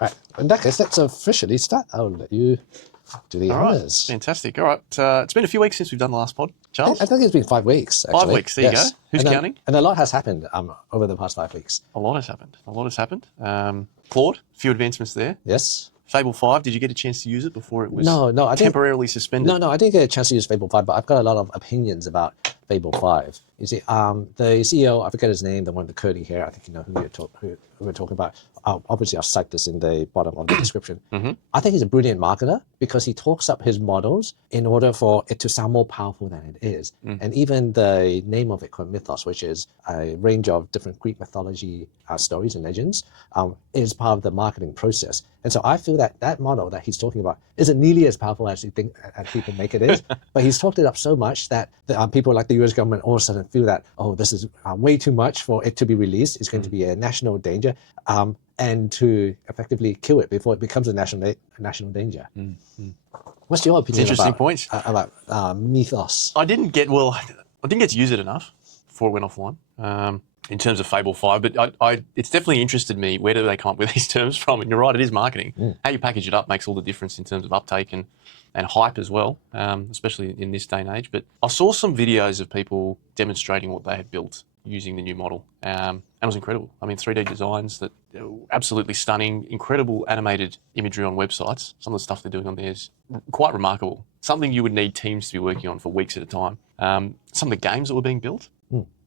Right. In that case, let's officially start. I'll let you do the honors. Fantastic. All right. It's been a few weeks since we've done the last pod, Charles. I think it's been 5 weeks, actually. 5 weeks. There you go. Who's counting? And a lot has happened over the past 5 weeks. A lot has happened. Claude, a few advancements there. Yes. Fable 5, did you get a chance to use it before it was I temporarily suspended? No, I didn't get a chance to use Fable 5, but I've got a lot of opinions about Fable 5. You see, the CEO, I forget his name, the one with the curly hair, I think you know who we're talking about. Obviously, I'll cite this in the bottom of the description. Mm-hmm. I think he's a brilliant marketer because he talks up his models in order for it to sound more powerful than it is. And even the name of it, called Mythos, which is a range of different Greek mythology stories and legends, is part of the marketing process. And so I feel that that model that he's talking about isn't nearly as powerful as people make it is, but he's talked it up so much that people like the US government all of a sudden feel that, oh, this is way too much for it to be released. It's going to be a national danger, and to effectively kill it before it becomes a national danger. What's your opinion about Mythos? I didn't get to use it enough before it went offline. In terms of Fable 5, but it's definitely interested me, where do they come up with these terms from? And you're right, it is marketing. How you package it up makes all the difference in terms of uptake and hype as well, especially in this day and age. But I saw some videos of people demonstrating what they had built using the new model, and it was incredible. I mean, 3D designs that absolutely stunning, incredible animated imagery on websites. Some of the stuff they're doing on there is quite remarkable. Something you would need teams to be working on for weeks at a time. Some of the games that were being built,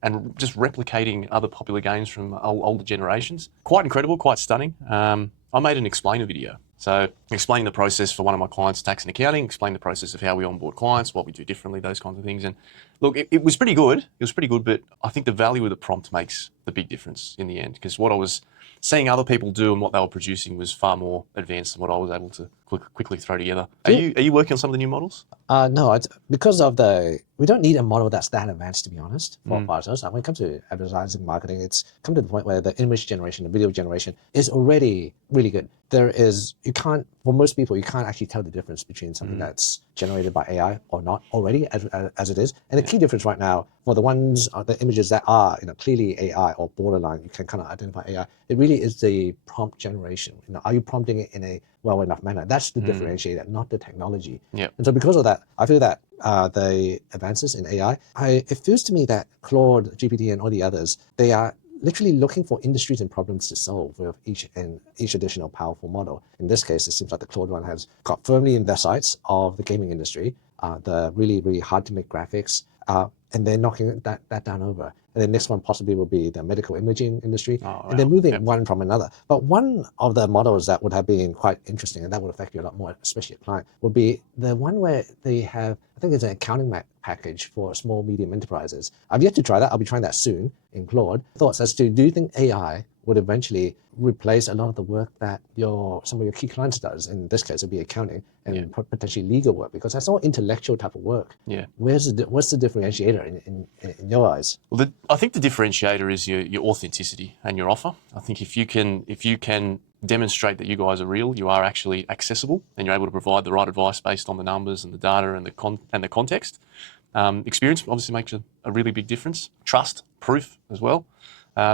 and just replicating other popular games from older generations. Quite incredible, quite stunning. I made an explainer video. So explaining the process for one of my clients, tax and accounting, explain the process of how we onboard clients, what we do differently, those kinds of things. And look, it was pretty good. It was pretty good, but I think the value of the prompt makes the big difference in the end, because what I was seeing other people do and what they were producing was far more advanced than what I was able to quickly throw together. Are you working on some of the new models? No, because of we don't need a model that's that advanced, to be honest, for ourselves. When it comes to advertising marketing, it's come to the point where the image generation, the video generation is already really good. For most people, you can't actually tell the difference between something that's generated by AI or not already as it is. And the key difference right now, for the images that are clearly AI or borderline, you can kind of identify AI, it really is the prompt generation. Are you prompting it in a well enough manner? That's the differentiator, not the technology. Yep. And so because of that, I feel that the advances in AI, it feels to me that Claude, GPT, and all the others, they are literally looking for industries and problems to solve with each additional powerful model. In this case, it seems like the Claude one has got firmly in the sights of the gaming industry, the really, really hard to make graphics, and they're knocking that down over. And the next one possibly will be the medical imaging industry, and they're moving one from another. But one of the models that would have been quite interesting, and that would affect you a lot more, especially at client, would be the one where they have, I think it's an accounting package for small, medium enterprises. I've yet to try that. I'll be trying that soon in Claude. Thoughts as to, do you think AI would eventually replace a lot of the work that some of your key clients does? In this case, it'd be accounting and potentially legal work, because that's all intellectual type of work. Yeah. What's the differentiator in your eyes? Well, I think the differentiator is your authenticity and your offer. I think if you can demonstrate that you guys are real, you are actually accessible, and you're able to provide the right advice based on the numbers and the data and the context. Experience obviously makes a really big difference. Trust, proof as well.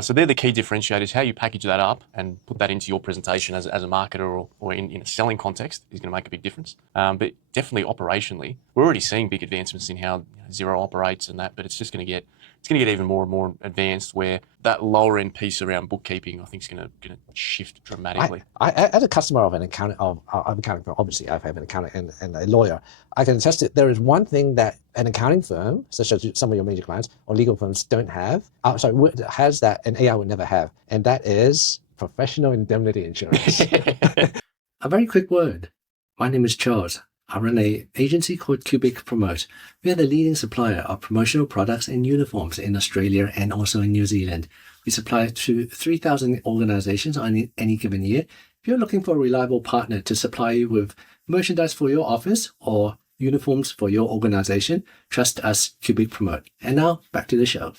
So they're the key differentiators. How you package that up and put that into your presentation as a marketer or in a selling context is going to make a big difference. But definitely operationally, we're already seeing big advancements in how Xero operates and that, but it's going to get even more and more advanced, where that lower end piece around bookkeeping, I think, is going to shift dramatically. I as a customer of an accountant, accounting firm, obviously I have an accountant and a lawyer, I can attest that there is one thing that an accounting firm, such as some of your major clients or legal firms, don't have, has that an AI would never have, and that is professional indemnity insurance. A very quick word. My name is Charles. I run an agency called Cubic Promote. We are the leading supplier of promotional products and uniforms in Australia and also in New Zealand. We supply to 3,000 organizations on any given year. If you're looking for a reliable partner to supply you with merchandise for your office or uniforms for your organization, trust us, Cubic Promote. And now back to the show.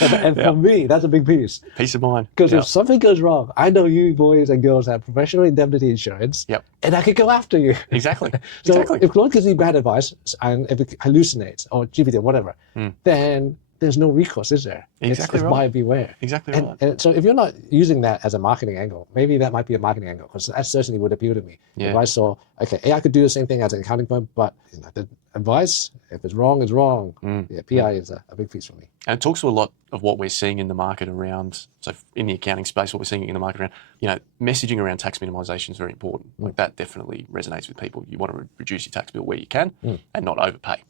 And for me, that's a big piece. Peace of mind. Because if something goes wrong, I know you boys and girls have professional indemnity insurance, and I could go after you. Exactly. So if Claude gives me bad advice and if it hallucinates or GPT or whatever, then there's no recourse, is there? Exactly it's right. buyer beware. Exactly And, right. and so if you're not using that as a marketing angle, maybe that might be a marketing angle, because that certainly would appeal to me. Yeah. If I saw, okay, AI could do the same thing as an accounting firm, but the advice, if it's wrong, it's wrong. Yeah, PI is a big piece for me. And it talks to a lot of what we're seeing in the market around, so in the accounting space, what we're seeing in the market around, messaging around tax minimisation is very important. Like that definitely resonates with people. You want to reduce your tax bill where you can and not overpay.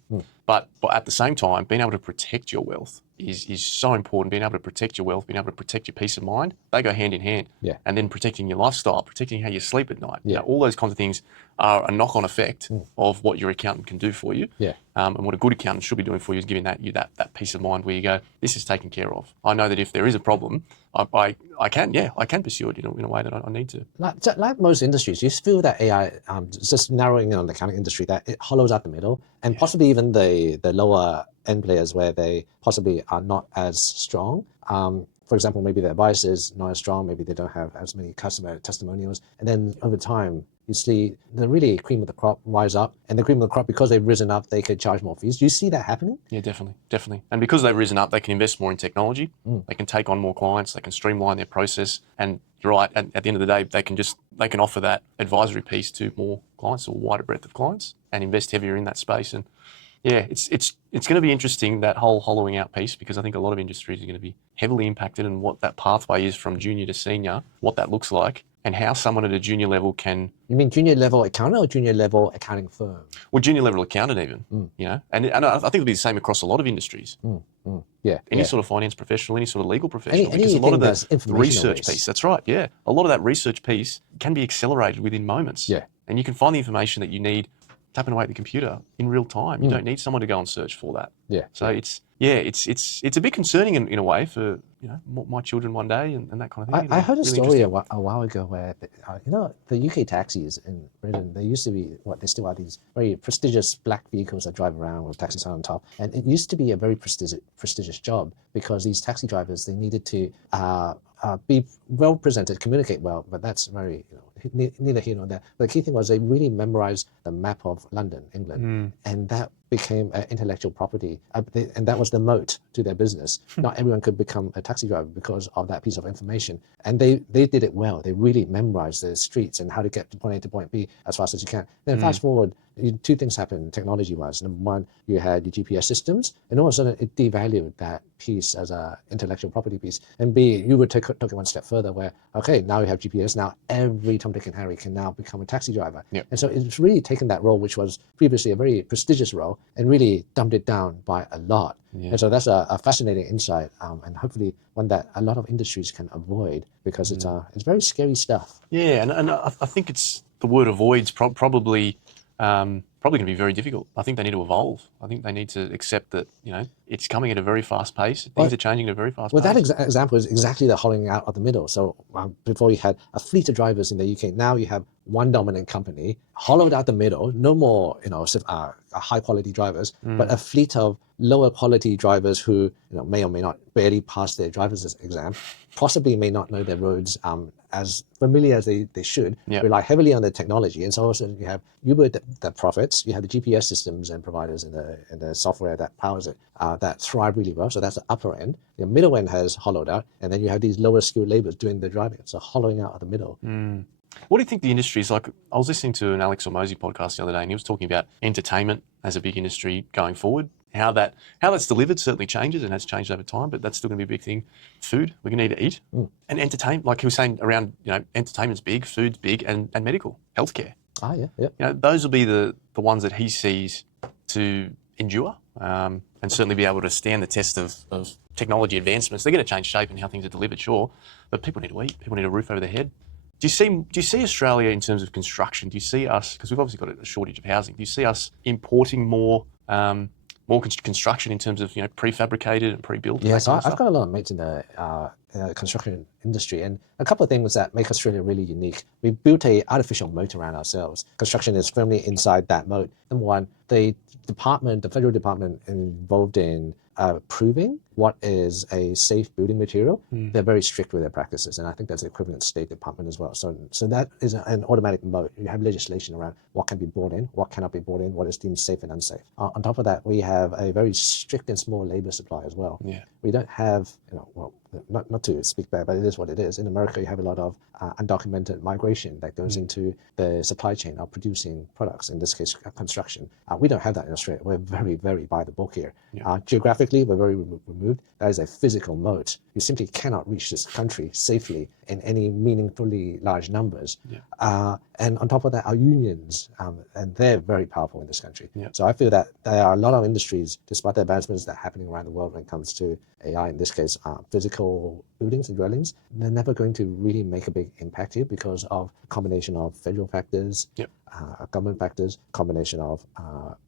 But at the same time, being able to protect your wealth is so important. Being able to protect your wealth, being able to protect your peace of mind, they go hand in hand. Yeah. And then protecting your lifestyle, protecting how you sleep at night. Yeah. All those kinds of things are a knock-on effect of what your accountant can do for you. Yeah. And what a good accountant should be doing for you is giving you that peace of mind where you go, this is taken care of. I know that if there is a problem, I can pursue it in a way that I need to. Like most industries, you feel that AI, just narrowing in on the accounting industry, that it hollows out the middle, and possibly even the lower end players where they possibly are not as strong. For example, maybe their advice is not as strong, maybe they don't have as many customer testimonials, and then over time, you see the really cream of the crop rise up, and the cream of the crop, because they've risen up, they could charge more fees. Do you see that happening? Yeah, definitely. And because they've risen up, they can invest more in technology. They can take on more clients. They can streamline their process. And you're right, at the end of the day, they can offer that advisory piece to more clients, or a wider breadth of clients, and invest heavier in that space. And yeah, it's going to be interesting, that whole hollowing out piece, because I think a lot of industries are going to be heavily impacted, and what that pathway is from junior to senior, what that looks like, and how someone at a junior level can... You mean junior level accountant or junior level accounting firm? Well, junior level accountant even, and I think it'll be the same across a lot of industries. Yeah. Any sort of finance professional, any sort of legal professional, because a lot of the research piece, that's right, yeah. A lot of that research piece can be accelerated within moments. Yeah. And you can find the information that you need tapping away at the computer in real time. You don't need someone to go and search for that. Yeah. So it's a bit concerning in a way for my children one day and that kind of thing. I heard a Really story a while ago where the UK taxis in Britain, they used to be they still are, these very prestigious black vehicles that drive around with taxi sign on top, and it used to be a very prestigious job, because these taxi drivers, they needed to be well presented, communicate well, but that's very neither here nor there. The key thing was they really memorized the map of London, England, and that became intellectual property, and that was the moat to their business. Not everyone could become a taxi driver because of that piece of information, and they did it well. They really memorized the streets and how to get to point A to point B as fast as you can. Then fast forward, two things happened technology-wise. Number one, you had your GPS systems, and all of a sudden it devalued that piece as a intellectual property piece. And B, you would take it one step further, where okay, now you have GPS. Now every Tom, Dick, and Harry can now become a taxi driver. Yep. And so it's really taken that role, which was previously a very prestigious role, and really dumbed it down by a lot. Yeah. And so that's a fascinating insight, and hopefully one that a lot of industries can avoid, because it's very scary stuff. Yeah, and I think it's the word avoid's probably going to be very difficult. I think they need to evolve. I think they need to accept that it's coming at a very fast pace. Things are changing at a very fast pace. Well, that example is exactly the hollowing out of the middle. So before you had a fleet of drivers in the UK, now you have one dominant company, hollowed out the middle. No more high quality drivers, but a fleet of lower quality drivers who may or may not barely pass their driver's exam, possibly may not know their roads as familiar as they should, rely heavily on the technology. And so also you have Uber that profits, you have the GPS systems and providers and the software that powers it that thrive really well. So that's the upper end. The middle end has hollowed out, and then you have these lower skilled laborers doing the driving. So hollowing out of the middle. What do you think the industry is like? I was listening to an Alex Hormozi podcast the other day, and he was talking about entertainment as a big industry going forward. How that's delivered certainly changes and has changed over time, but that's still going to be a big thing. Food, we're going to need to eat, and entertainment. Like he was saying, around entertainment's big, food's big, and medical, healthcare. Those will be the ones that he sees to endure, and certainly be able to stand the test of technology advancements. They're going to change shape and how things are delivered, sure, but people need to eat. People need a roof over their head. Do you see Australia in terms of construction? Do you see us, because we've obviously got a shortage of housing, do you see us importing more construction in terms of prefabricated and pre-built? Yes, I've got a lot of mates in the construction industry. And a couple of things that make Australia really unique. We built a artificial moat around ourselves. Construction is firmly inside that moat. Number one, the federal department involved in approving what is a safe building material, they're very strict with their practices, and I think that's the equivalent State Department as well. So that is an automatic moat. You have legislation around what can be brought in, what cannot be brought in, what is deemed safe and unsafe. On top of that, we have a very strict and small labor supply as well. Yeah. We don't have, not to speak bad, but it is what it is. In America, you have a lot of undocumented migration that goes into the supply chain of producing products, in this case, construction. We don't have that in Australia. We're very, very by the book here. Yeah. Geographically, we're very removed. That is a physical moat. You simply cannot reach this country safely in any meaningfully large numbers. Yeah. And on top of that, our unions, and they're very powerful in this country. Yeah. So I feel that there are a lot of industries, despite the advancements that are happening around the world when it comes to AI, in this case, physical buildings and dwellings, they're never going to really make a big impact here because of a combination of federal factors, Yep. government factors, combination of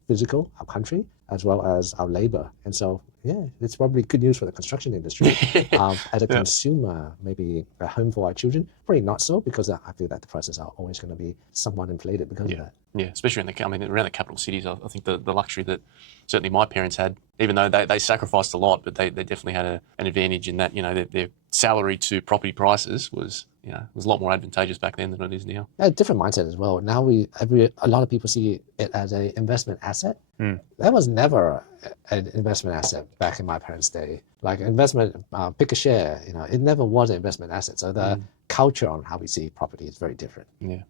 physical, our country, as well as our labor. And so, yeah, it's probably good news for the construction industry. As a consumer, maybe a home for our children, probably not so, because I feel that the prices are always going to be somewhat inflated because of that. Yeah, especially around the capital cities. I think the luxury that certainly my parents had, even though they sacrificed a lot, but they definitely had an advantage in that, their salary to property prices was a lot more advantageous back then than it is now. A different mindset as well. Now a lot of people see it as an investment asset. That was never an investment asset back in my parents' day. Like investment, pick a share, it never was an investment asset. So the culture on how we see property is very different. Yeah.